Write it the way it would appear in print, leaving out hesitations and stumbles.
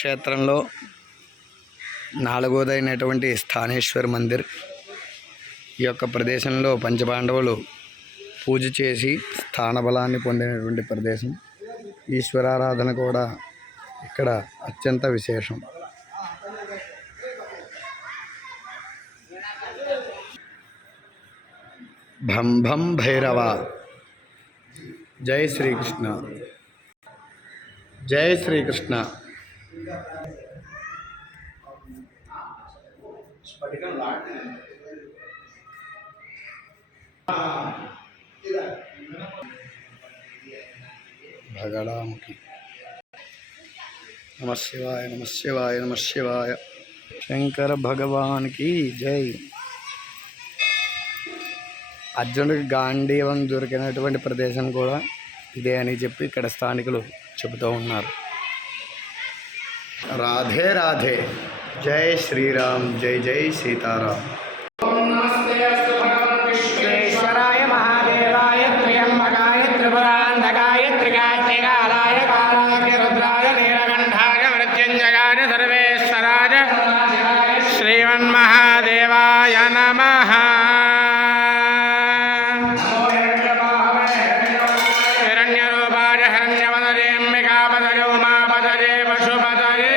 క్షేత్రంలో నాలుగోదైనటువంటి స్థానేశ్వర్ మందిర్. ఈ యొక్క ప్రదేశంలో పంచపాండవులు పూజ చేసి స్థానబలాన్ని పొందినటువంటి ప్రదేశం. ఈశ్వరారాధన కూడా ఇక్కడ అత్యంత విశేషం. భం భం భైరవ. జై శ్రీకృష్ణ, జై శ్రీకృష్ణ. భగడాముఖి. నమ శివాయ, నమ శివాయ, నమ శివాయ. శంకర భగవానికి జై. అర్జునుడికి గాంధీవం దొరికినటువంటి ప్రదేశం కూడా ఇదే అని చెప్పి ఇక్కడ స్థానికులు చెబుతూ ఉన్నారు. రాధే రాధే. జై శ్రీరామ్, జై జై సీతారాం. విశ్వేశ్వరాయ మహాదేవాయ త్ర్యంబకాయ త్రిపురాంధకాయ త్రికాగ్నికాలాయ కాలాగ్ని రుద్రాయ నీలకంఠాయ మృత్యుంజయాయ సర్వేశ్వరాయ శ్రీమన్మహాదేవాయ నమః. హిరణ్యరూపాయ హిరణ్యవదనే అంబికాపదయే ఉమాపదయే పశుపదయే